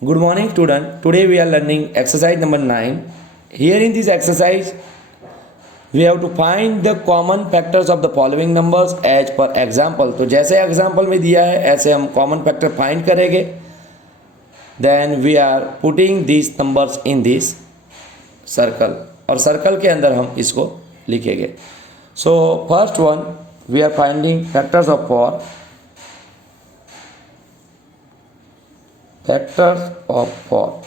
Good morning, student. Today we are learning exercise number 9. Here in this exercise, we have to find the common factors of the following numbers as per example. तो जैसे example में दिया है ऐसे हम common factor find करेंगे. Then we are putting these numbers in this circle और circle के अंदर हम इसको लिखेंगे. So first one we are finding factors of 4. Factors of 4.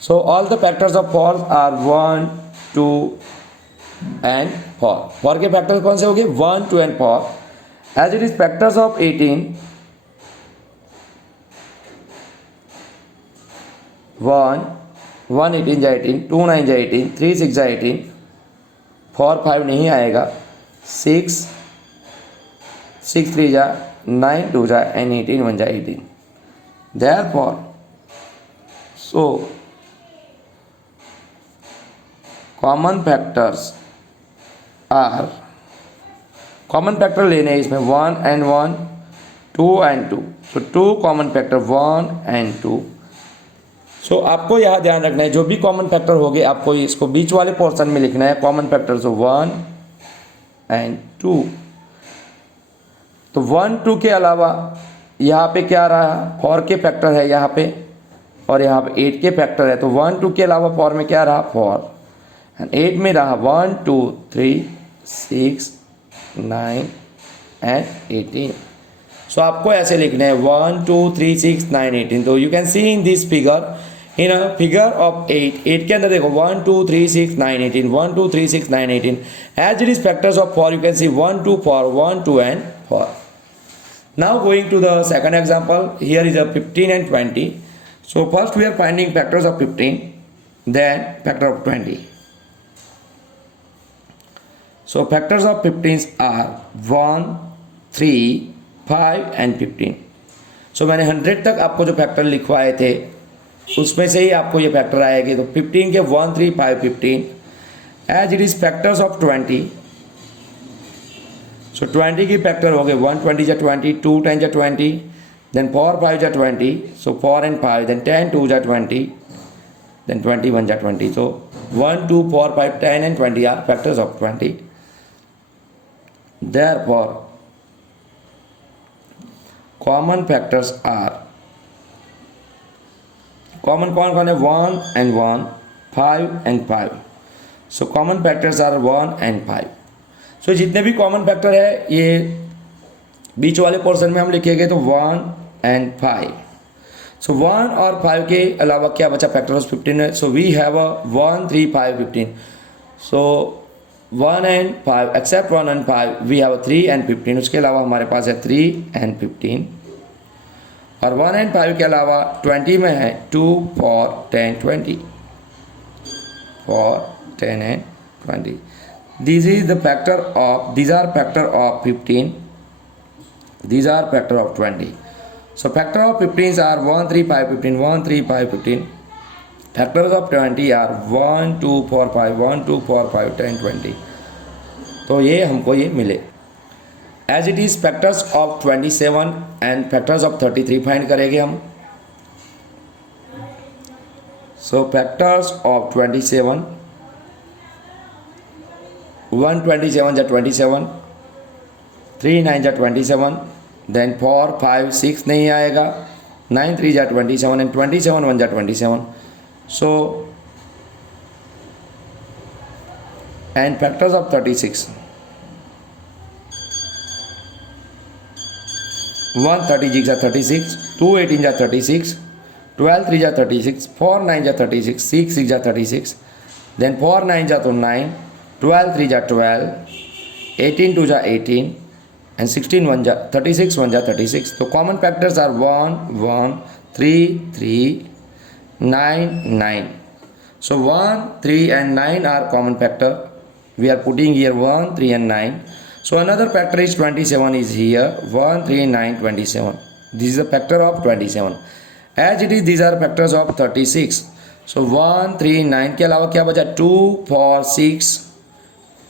So all the factors of 4 are 1, 2 and 4. 4 के फैक्टर्स कौन से हो गए? 1, 2 and 4. As it is factors of 18, 1, 1 18 जा 18, 2 9 जा 18, 3 6 जा 18, 4 5 नहीं आएगा, 6 6 3 जा 9 2 जा and 18 1 जा 18. Therefore, so common factors are common factor लेने हैं इसमें 1 and 1, 2 and 2. So 2 common factor 1 and 2. So आपको यहाँ ध्यान रखना है जो भी कॉमन फैक्टर हो गए आपको इसको बीच वाले पोर्शन में लिखना है. Common factors 1 and 2. तो 1 2 के अलावा यहाँ पे क्या रहा? 4 के फैक्टर है यहाँ पे और यहाँ पे 8 के फैक्टर है. तो 1 2 के अलावा 4 में क्या रहा? 4 एंड 8 में रहा 1 2 3 6 9 एंड 18. सो आपको ऐसे लिखना है 1 2 3 6 9 18. तो you can C in this figure in a figure of 8 के अंदर देखो 1 2 3 6 9 18 1 2 3 6 9 18. As it is factors of 4 you can see 1 2 4 1 2 and 4. Now going to the second example, here is a 15 and 20. So first we are finding factors of 15, then factor of 20. So factors of 15 are 1, 3, 5 and 15. So मैंने 100 तक आपको जो factor लिखवाए थे उसमें से ही आपको ये फैक्टर आएंगे. तो 15 के 1 3 5 15. As it is factors of 20. So 20 की फैक्टर हो गए 1 20 जा 20, 2 10 जा 20, then 4 5 जा 20, so 4 and 5, then 10 2 जा 20, then 21 जा 20. So 1 2 4 5 10 and 20 are factors of 20. Therefore common factors are common कौन है? 1 and 1, 5 and 5. So common factors are 1 and 5. सो जितने भी कॉमन फैक्टर है ये बीच वाले पोर्शन में हम लिखेंगे तो 1 and 5. सो 1 और 5 के अलावा क्या बचा? फैक्टर ऑफ 15 है. So we have a 1 3 5 15. So 1 and 5 except 1 and 5 we have 3 and 15. उसके अलावा हमारे पास है 3 and 15. और 1 and 5 के अलावा 20 में है 2 4 10 20 4 10 and 20. These are factor of 15. These are factor of 20. So factor of 15 are 1 3 5 15 1 3 5 15. Factors of 20 are 1 2 4 5 1 2 4 5 10 20. तो ये हमको ये मिले. As it is factors of 27 and factors of 33 find करेंगे हम. So factors of 27, 1 27 जा 27, 3 9 जा 27, then 4 5 6 नहीं आएगा, 9 3 जा 27 and 27 1 जा 27. So and factors of 36, 1 30 जा 36, 2 18 जा 36, 12 3 जा 36, 4 9 जा 36, 6 6 जा 36, then 4 9 जा तो 9, 12 3 जा 12, 18 2 जा 18 and 16 1 जा 36 1 जा 36. तो common factors are 1 1 3 3 9 9. So 1 3 and 9 are common factor. We are putting here 1 3 and 9. So another factor is 27 is here 1 3 9 27. This is the factor of 27. As it is these are factors of 36. So 1 3 9 के अलावा क्या बचा? 2 4 6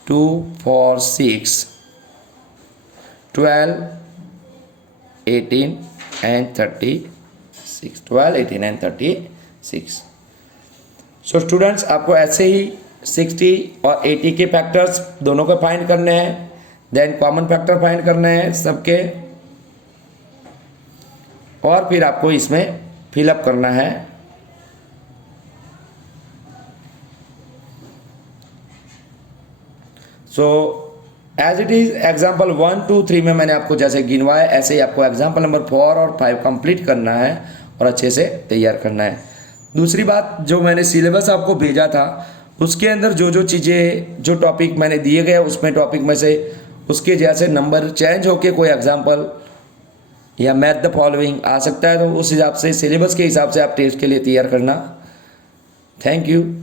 2 4 6 12 18 and 36. 6, 12, 18 and 36। So students, आपको ऐसे ही 60 और 80 के factors दोनों को फाइंड करने हैं, देन कॉमन फैक्टर फाइंड करने हैं सबके, और फिर आपको इसमें फिलअप करना है। So as it is example 1, 2, 3 में मैंने आपको जैसे गिनवाया, ऐसे ही आपको एग्जाम्पल नंबर 4 और 5 कंप्लीट करना है और अच्छे से तैयार करना है। दूसरी बात, जो मैंने सिलेबस आपको भेजा था उसके अंदर जो जो चीज़ें, जो टॉपिक मैंने दिए गए उसमें टॉपिक में से उसके जैसे नंबर चेंज होके कोई एग्जाम्पल या मैथ द फॉलोइंग आ सकता है, तो उस हिसाब से सिलेबस के हिसाब से आप टेस्ट के लिए तैयार करना। Thank you.